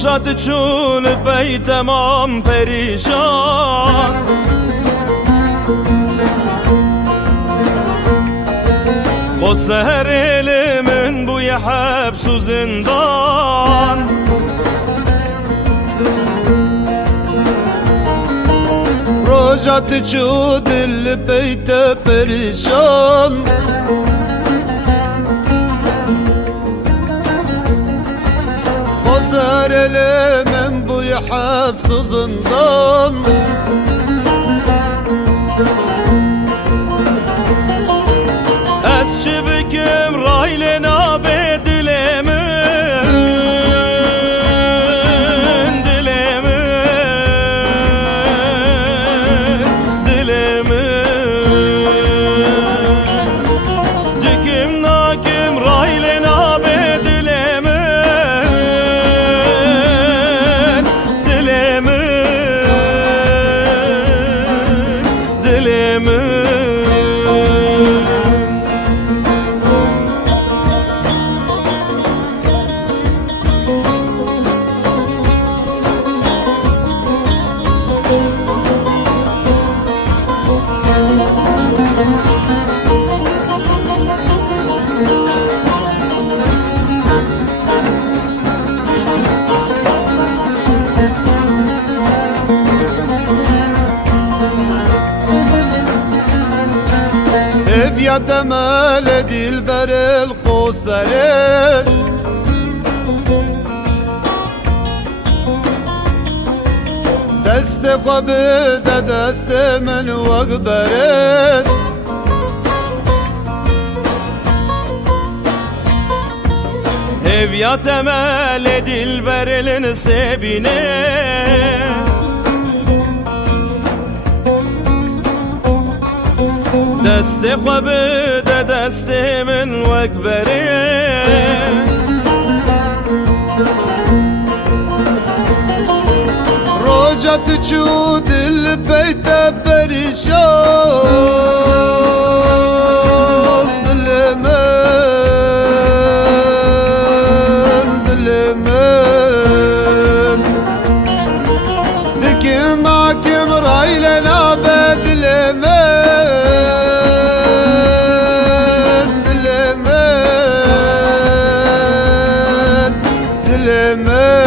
روشات چون بی تمام پریشان با سهر من بوی حبس و زندان روشات چون دل بیت پریشان سهر من بوی حبس و زندان از چه بگم رایل نابه دل من دل من دل من دکم ناکم رایل نابه دل من دل من دل من يا تمال دلبر القصرين دست قبض دست من وقبرين يا تمال دلبر النسبينين دست خواب دست من وکبره روجت چو دل بیت پریشان دل من دل من دکم ناکم رایل نابه دل من دل من